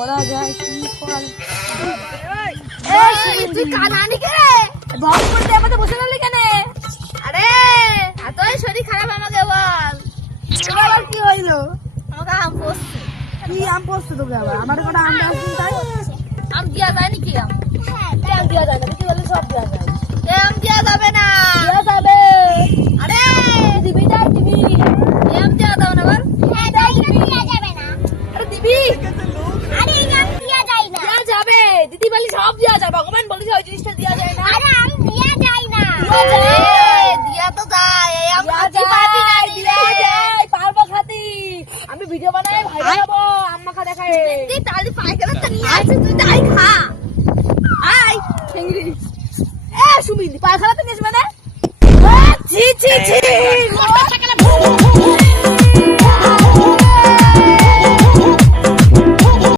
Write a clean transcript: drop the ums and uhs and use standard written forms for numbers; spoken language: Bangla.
করা যায় কি করা তুই কানানি কে ভয় করতে আমাদের বসে গেলি কেন? আরে এতই শরীর খারাপ আমাকে বল তোর আবার কি হইলো? আমাকে আম পড়ছে কি আম পড়ছে তোকে আবার? আমার কটা আম আসছিস তাই? আম দিয়া যায় নাকি আম আম দেওয়া যায় না, কি বলে সব দেওয়া যায়। আম দিয়া যাবে না দেওয়া যাবে। আরে দিবি না দিবি? আম দিয়া দাও না বল আরে দিবি? দেওয়া যাবে। দিদি বলি সব দেওয়া যায়, ভগবান বলেছে ওই জিনিসটা দেওয়া যায় না। দেওয়া যায়। দিয়া তো যায় এই আম দেওয়া খাতে পারবি না যায়, দেওয়া যায়, পারবো খাতি। আমি ভিডিও বানাই ভাই বানাবো, আম্মা খা দেখায়। তুই তাহলে পায়খানা তো নিয়ে আসিস তুই তাই খা আই চিংড়ি এ সুমিন পায়খানা থেকে মানে ছি ছি ছি